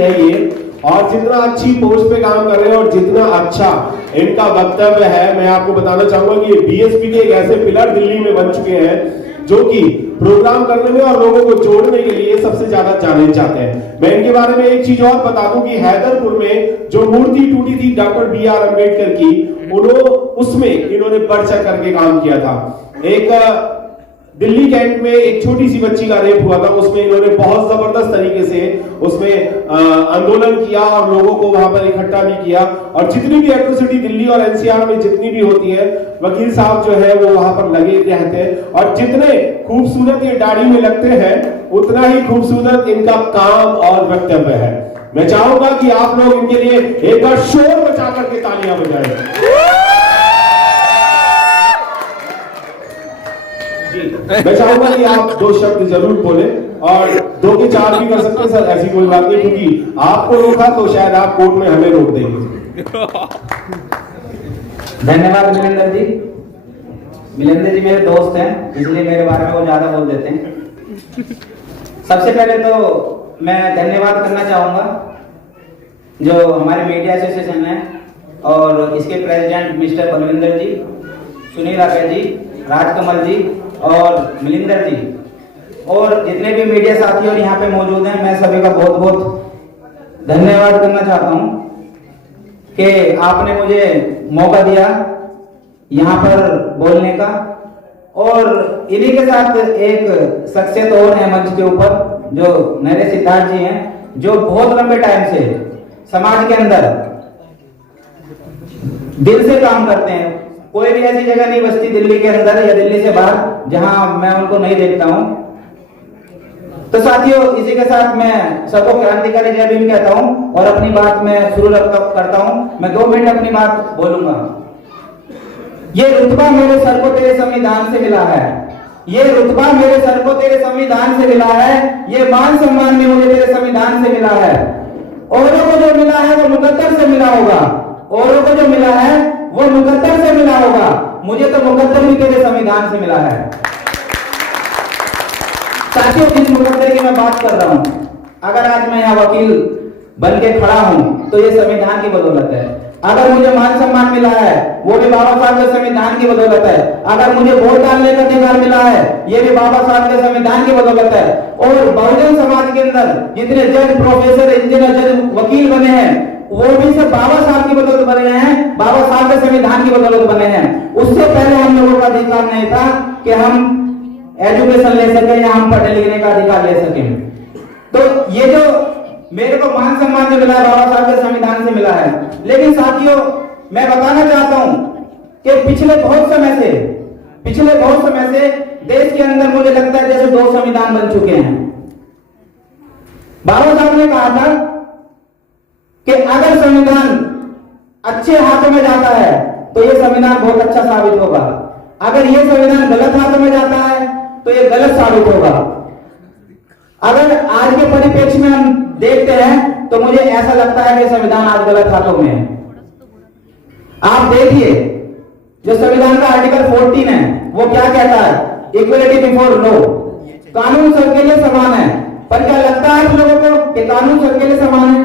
है ये, और जितना अच्छी पोस्ट पे काम कर रहे हैं और जितना अच्छा इनका वक्तव्य है, मैं आपको बताना चाहूंगा कि ये बीएसपी के एक ऐसे पिलर दिल्ली में बन चुके हैं जो कि प्रोग्राम करने में और लोगों को जोड़ने के लिए सबसे ज्यादा जाने जाते हैं। मैं इनके बारे में एक चीज और बता दूं कि हैदरपुर में जो मूर्ति टूटी थी डॉक्टर बी.आर. अम्बेडकर की, उसमें इन्होंने बढ़ चढ़ करके काम किया था। एक दिल्ली कैंट में एक छोटी सी बच्ची का रेप हुआ था, उसमें इन्होंने बहुत जबरदस्त तरीके से उसमें आंदोलन किया और लोगों को वहां पर इकट्ठा भी किया। और जितनी भी एट्रोसिटी दिल्ली और एनसीआर में जितनी भी होती है, वकील साहब जो है वो वहां पर लगे रहते हैं, और जितने खूबसूरत ये दाढ़ी में लगते हैं उतना ही खूबसूरत इनका काम और वक्तव्य है। मैं चाहूंगा कि आप लोग इनके लिए एक बार शोर मचा करके तालियां बजाएं। मैं चाहूंगा कि आप दो शब्द जरूर बोले, और 2 के 4 भी कर सकते हैं सर, ऐसी कोई बात नहीं, क्योंकि आपको रोका तो शायद आप कोर्ट में हमें रोक देंगे। धन्यवाद मिलिंदर जी। मिलिंदर जी मेरे दोस्त हैं, इसलिए मेरे बारे में वो ज्यादा बोल देते हैं। सबसे पहले तो मैं धन्यवाद करना चाहूंगा जो हमारे मीडिया एसोसिएशन है और इसके प्रेसिडेंट मिस्टर बलविंदर जी, सुनील आगे जी, राजकमल जी और मिलिंदर जी, और जितने भी मीडिया साथी और यहाँ पे मौजूद हैं, मैं सभी का बहुत बहुत धन्यवाद करना चाहता हूँ कि आपने मुझे मौका दिया यहाँ पर बोलने का। और इन्हीं के साथ एक शख्सियत और है मंच के ऊपर, जो नरेश सिद्धार्थ जी हैं, जो बहुत लंबे टाइम से समाज के अंदर दिल से काम करते हैं। कोई भी ऐसी जगह नहीं बचती दिल्ली के अंदर या दिल्ली से बाहर जहां मैं उनको नहीं देखता हूं। तो साथियों, इसी के साथ मैं सबको क्रांतिकारी जय भीम कहता हूं और अपनी बात मैं शुरू करता हूं। मैं 2 मिनट अपनी बात बोलूंगा। ये रुतबा मेरे सर को तेरे संविधान से मिला है, ये रुतबा मेरे सर को तेरे संविधान से मिला है, ये मान सम्मान भी मुझे तेरे संविधान से मिला है। औरों को जो मिला है वो मुकद्दर से मिला होगा, औरों को जो मिला है वो मुकद्दर से मिला होगा, मुझे तो मुकद्दर भी तेरे संविधान से मिला है। साथियों, जिस मुकद्दर की मैं बात कर रहा हूं, अगर आज मैं यहाँ वकील बन के खड़ा हूं तो ये संविधान की बदौलत है। अगर मुझे मान सम्मान मिला है वो भी बाबा साहब के संविधान की बदौलत है। अगर मुझे वोट डालने का अधिकार मिला है ये भी बाबा साहब के संविधान की बदौलत है। और बहुजन समाज के अंदर जितने जज, प्रोफेसर, इंजीनियर, जज, वकील बने हैं वो भी सब बाबा साहब की बदौलत बने हैं, बाबा साहब के संविधान की बदौलत बने हैं। उससे पहले हम लोगों का अधिकार नहीं था कि हम एजुकेशन ले सके या हम पढ़ने लिखने का अधिकार ले सके। तो ये जो मेरे को मान सम्मान जो मिला है बाबा साहब के संविधान से मिला है। लेकिन साथियों, मैं बताना चाहता हूं कि पिछले बहुत समय से देश के अंदर मुझे लगता है जैसे 2 संविधान बन चुके हैं। बाबा साहब ने कहा था कि अगर संविधान अच्छे हाथों में जाता है तो यह संविधान बहुत अच्छा साबित होगा, अगर यह संविधान गलत हाथों में जाता है तो यह गलत साबित होगा। अगर आज के परिप्रेक्ष्य में हम देखते हैं तो मुझे ऐसा लगता है कि संविधान आज गलत हाथों में है। आप देखिए, जो संविधान का आर्टिकल 14 है वो क्या कहता है? इक्वलिटी बिफोर लॉ, कानून सबके लिए समान है। पर क्या लगता है आप लोगों को कि कानून सबके लिए समान है?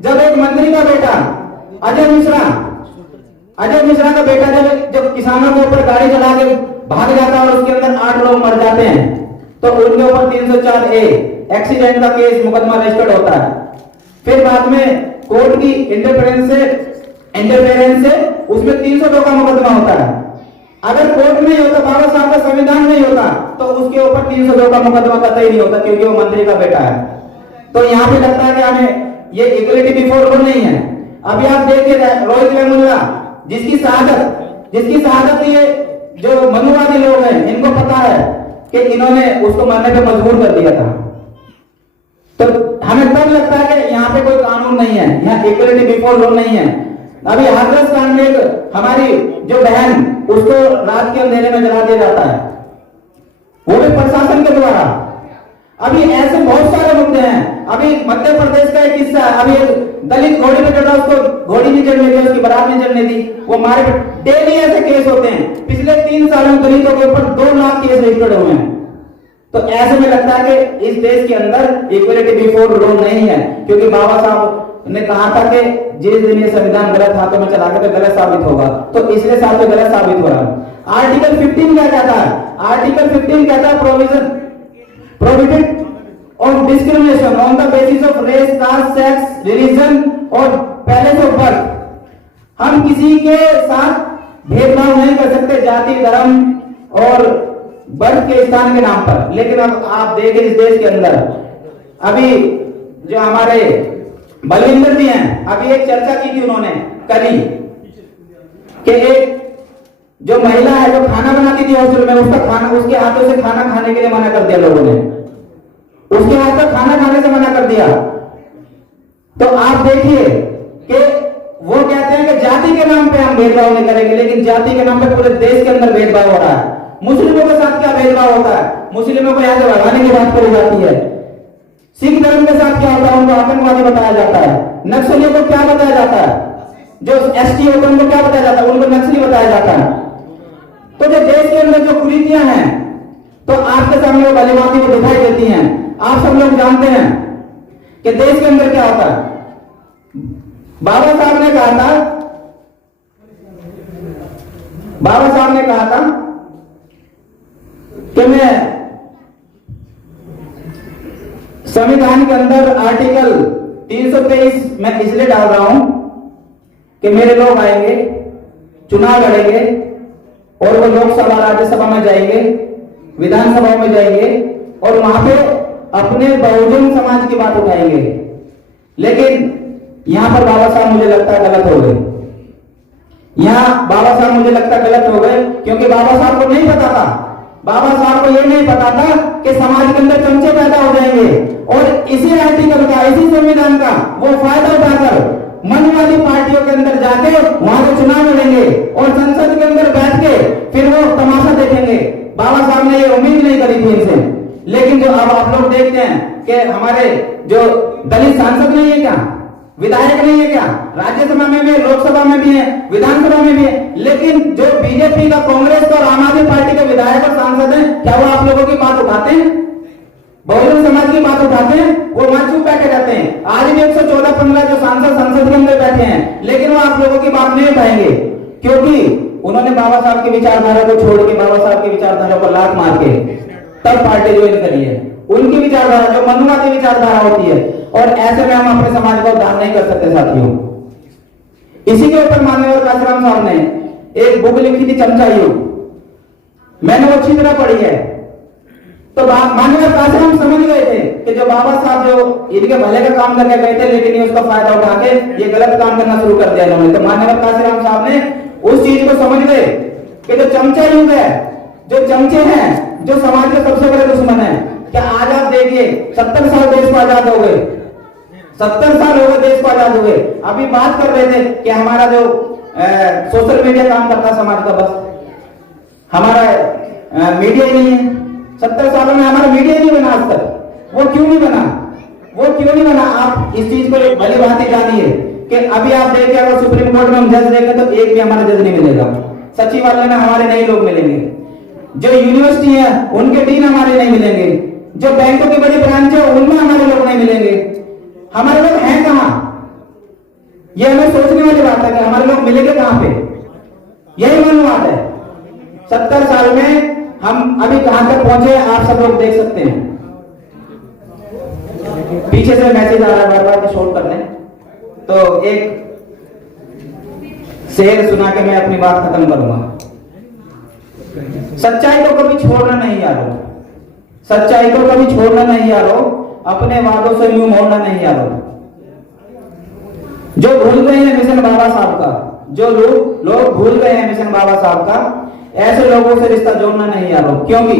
जब एक मंत्री का बेटा अजय मिश्रा का बेटा जब किसानों के ऊपर गाड़ी चला के भाग जाता है और उसके अंदर 8 लोग मर जाते हैं तो उनके ऊपर 304A एक्सीडेंट का केस मुकदमा रजिस्टर्ड होता है। फिर बाद में कोर्ट की इंटरफेरेंस से उसमें 302 का मुकदमा होता है। अगर कोर्ट नहीं होता, बाबा साहब का संविधान नहीं होता तो उसके ऊपर 302 का मुकदमा कतई नहीं होता, क्योंकि वो मंत्री का बेटा है। तो यहाँ पे लगता है कि हमें ये इक्वलिटी बिफोर लॉ नहीं है। अभी आप देखिए रोहित वेमुल्ला जिसकी शहादत ये जो मनुवादी लोग हैं इनको पता है कि इन्होंने उसको मरने पे मजबूर कर दिया था। तो हमें तब लगता है कि यहाँ पे कोई कानून नहीं है, यहाँ इक्वलिटी बिफोर लॉ नहीं है। अभी हाथरस कांड में हमारी जो बहन उसको रात के अंधेरे में जला दिया जाता है, वो भी प्रशासन के द्वारा। अभी ऐसे बहुत सारे मुद्दे हैं। अभी मध्य प्रदेश का एक किस्सा है, अभी एक दलित घोड़ी पे चढ़ा, उसको घोड़ी नहीं चढ़ने दी, उसकी बारात नहीं चढ़ने दी, वो मारे। डेली ऐसे केस होते हैं। पिछले 3 सालों में दलितों के ऊपर 2 लाख केस रजिस्टर्ड हुए हैं। तो ऐसे में लगता है कि इस देश के अंदर इक्वलिटी बिफोर लॉ नहीं है, क्योंकि बाबा साहब ने कहा था कि जिस दिन ये संविधान गलत हाथों में चला गया तो गलत साबित होगा, तो इसलिए साथ में गलत साबित हो रहा है। आर्टिकल 15 क्या कहता है? आर्टिकल 15 कहता है provided of discrimination on the basis of race, caste, sex, religion और पैलेस ऑफ बर्थ। हम किसी के साथ भेदभाव नहीं कर सकते जाति, धर्म और बर्थ के स्थान के नाम पर। लेकिन अब आप देखें इस देश के अंदर अभी जो हमारे बलविंदर जी हैं, अभी एक चर्चा की थी उन्होंने कली कि एक जो महिला है जो खाना बनाती थी हॉस्टल में, उसका खाना, उसके हाथों से खाना खाने के लिए मना कर दिया लोगों ने, उसके हाथ से खाना खाने से मना कर दिया। तो आप देखिए कि वो कहते हैं कि जाति के नाम पे हम भेदभाव नहीं करेंगे, लेकिन जाति के नाम पे पूरे देश के अंदर भेदभाव हो रहा है। मुस्लिमों के साथ क्या भेदभाव होता है? मुस्लिमों को यहाँ से भगाने की बात करी जाती है। सिख धर्म के साथ क्या होता है? उनको आतंकवादी बताया जाता है। नक्सलियों को क्या बताया जाता है? जो एसटी होते हैं उनको क्या बताया जाता है? उनको नक्सली बताया जाता है। तो जो देश के अंदर जो कुरीतियां हैं, तो आपके सामने वो भलीभांति वो दिखाई देती हैं। आप सब लोग जानते हैं कि देश के अंदर क्या होता है। बाबा साहब ने कहा था कि मैं संविधान के अंदर आर्टिकल 323 मैं इसलिए डाल रहा हूं कि मेरे लोग आएंगे, चुनाव लड़ेंगे और वो लोकसभा, राज्यसभा में जाएंगे, विधानसभा में जाएंगे और वहां पे अपने बहुजन समाज की बात उठाएंगे। लेकिन यहां पर बाबा साहब मुझे लगता है गलत हो गए। यहां बाबा साहब मुझे लगता है गलत हो गए, क्योंकि बाबा साहब को नहीं पता था, बाबा साहब को यह नहीं पता था कि समाज के अंदर चमचे पैदा हो जाएंगे और इसी आर्टिकल का, इसी संविधान का वो फायदा उठाकर मनवादी पार्टियों के अंदर जाके वहां से चुनाव लड़ेंगे और संसद के अंदर बैठ के फिर वो तमाशा देखेंगे। बाबा साहब ने ये उम्मीद नहीं करी थी इनसे। लेकिन जो अब आप लोग देखते हैं कि हमारे जो दलित सांसद नहीं है क्या, विधायक नहीं है क्या, राज्यसभा में भी है, लोकसभा में भी है, विधानसभा में भी है, लेकिन जो बीजेपी का, कांग्रेस का और आम आदमी पार्टी के विधायक और सांसद हैं, क्या वो आप लोगों की बात उठाते हैं? बहुजन समाज की बात उठाते हैं? वो वहां चुप बैठे रहते हैं। आज भी 114-15 जो सांसद संसद के अंदर बैठे हैं, लेकिन वो आप लोगों की बात नहीं उठाएंगे, क्योंकि उन्होंने बाबा साहब की विचारधारा को छोड़ के, बाबा साहब की विचारधारा को लात मार के तब पार्टी ज्वाइन करी है। उनकी विचारधारा जो मनुवादी विचारधारा होती है, और ऐसे में हम अपने समाज का उद्धार नहीं कर सकते साथियों। इसी के ऊपर माननीय काशीराम साहब ने एक बुक लिखी थी, चमचा युग। मैंने वो अच्छी तरह पढ़ी है। तो माननीय काशीराम समझ गए थे कि जो बाबा साहब जो इनके भले का काम करके गए थे, लेकिन ये उसका फायदा उठा के ये गलत काम करना शुरू कर दिया इन्होंने। तो माननीय काशीराम साहब ने उस चीज को समझ गए कि जो चमचा युग है, जो चमचे हैं, जो समाज के सबसे बड़े दुश्मन है। क्या आज आप देखिए 70 साल देश को आजाद हो गए, 70 साल हो गए देश को आजाद हुए। अभी बात कर रहे थे कि हमारा जो सोशल मीडिया काम करता समाज का, बस हमारा मीडिया ही नहीं है। 70 सालों में हमारा मीडिया ही नहीं बना आज तक। वो क्यों नहीं बना? वो क्यों नहीं बना? आप इस चीज को भली भांति जानिए कि अभी आप देखिए, अगर सुप्रीम कोर्ट में हम जज देखें तो एक भी हमारा जज नहीं मिलेगा। सचिवालय में हमारे नए लोग मिलेंगे, जो यूनिवर्सिटी है उनके डीन हमारे नहीं मिलेंगे, जो बैंकों की बड़ी ब्रांच है उनमें हमारे लोग नहीं मिलेंगे। हमारे लोग हैं कहां? ये हमें सोचने वाली बात है कि हमारे लोग मिलेंगे कहां पे। यही मनुवाद है। 70 साल में हम अभी कहां तक पहुंचे आप सब लोग देख सकते हैं। पीछे से मैसेज आ रहा है बार बार शोर करने, तो एक शेर सुना के मैं अपनी बात खत्म करूंगा। सच्चाई को कभी छोड़ना नहीं यारो, सच्चाई को कभी छोड़ना नहीं यारो, अपने वादों से मुंह मोड़ना नहीं यारो। जो भूल गए हैं मिशन बाबा साहब का, जो लोग भूल गए हैं मिशन बाबा साहब का, ऐसे लोगों से रिश्ता जोड़ना नहीं यारो। क्योंकि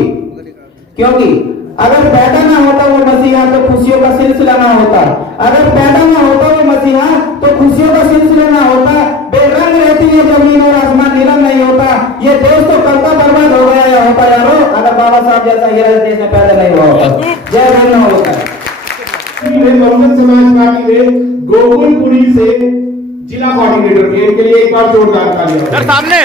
अगर पैदा ना होता वो मसीहा तो खुशियों का सिलसिला ना होता। अगर पैदा ना होता वो मसीहा तो खुशियों का सिलसिला ना होता। बेरंग रहती है जमीन और आसमान, नीलम नहीं होता। ये देश तो कब का बर्बाद हो गया या होता यारो, अगर बाबा साहब जैसा हीरा देश में पैदा नहीं हुआ होता। जय हिंद ना होता। बहुजन समाज पार्टी ने गोकुलपुरी से जिला कोऑर्डिनेटर के लिए एक बार जोरदार तालियां। सामने